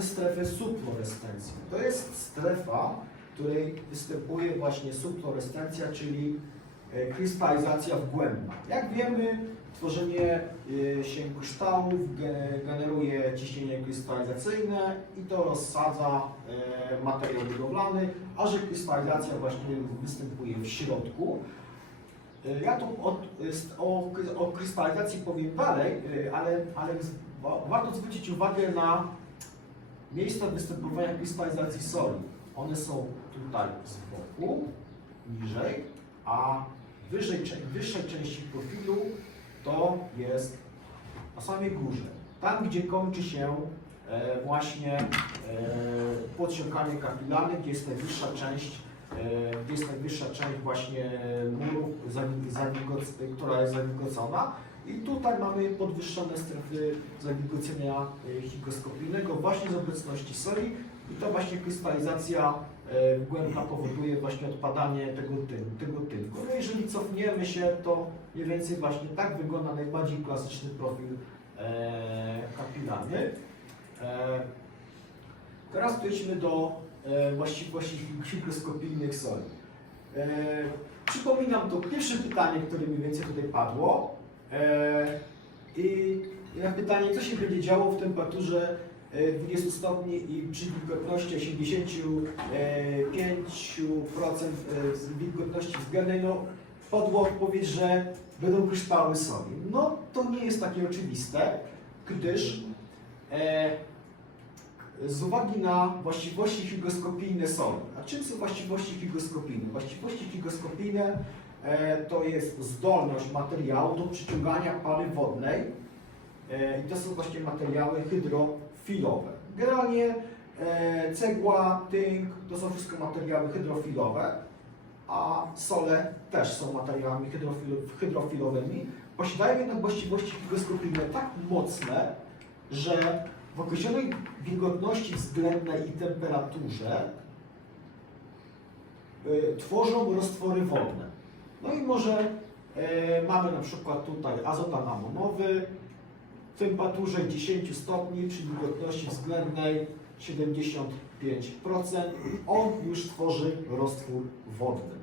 mamy strefę subfluorescencji. To jest strefa, w której występuje właśnie subfluorescencja, czyli e, krystalizacja wgłębna. Jak wiemy, tworzenie e, się kryształów ge- generuje ciśnienie krystalizacyjne i to rozsadza e, materiał budowlany, a że krystalizacja właśnie występuje w środku. Ja tu o, o, o krystalizacji powiem dalej, ale, ale warto zwrócić uwagę na miejsca występowania krystalizacji soli. One są tutaj z boku, niżej, a wyżej, wyższej części profilu to jest na samej górze. Tam, gdzie kończy się e, właśnie e, podsiąkanie kapilarne, gdzie jest najwyższa część, e, gdzie jest najwyższa część właśnie muru, która jest zawigocona. I tutaj mamy podwyższone strefy zawigocenia e, higroskopijnego właśnie z obecności soli i to właśnie krystalizacja e, wgłębna powoduje właśnie odpadanie tego, tyn, tego tynku. No jeżeli cofniemy się, to mniej więcej właśnie tak wygląda najbardziej klasyczny profil e, kapilarny. E, teraz przejdźmy do e, właściwości higroskopijnych soli. E, przypominam to pierwsze pytanie, które mniej więcej tutaj padło. E, I na pytanie, co się będzie działo w temperaturze e, 20 stopni i przy wilgotności 85% e, wilgotności względnej, no padła odpowiedź, że będą kryształy soli. No to nie jest takie oczywiste, gdyż e, z uwagi na właściwości higroskopijne soli. A czym są właściwości higroskopijne? Właściwości higroskopijne e, to jest zdolność materiału do przyciągania pary wodnej e, i to są właśnie materiały hydrofilowe. Generalnie e, cegła, tynk to są wszystko materiały hydrofilowe, a sole też są materiałami hydrofilo- hydrofilowymi. Posiadają jednak właściwości higroskopijne tak mocne, że w określonej wilgotności względnej i temperaturze tworzą roztwory wodne. No i może e, mamy na przykład tutaj azotan amonowy w temperaturze 10 stopni przy wilgotności względnej 75%. On już tworzy roztwór wodny.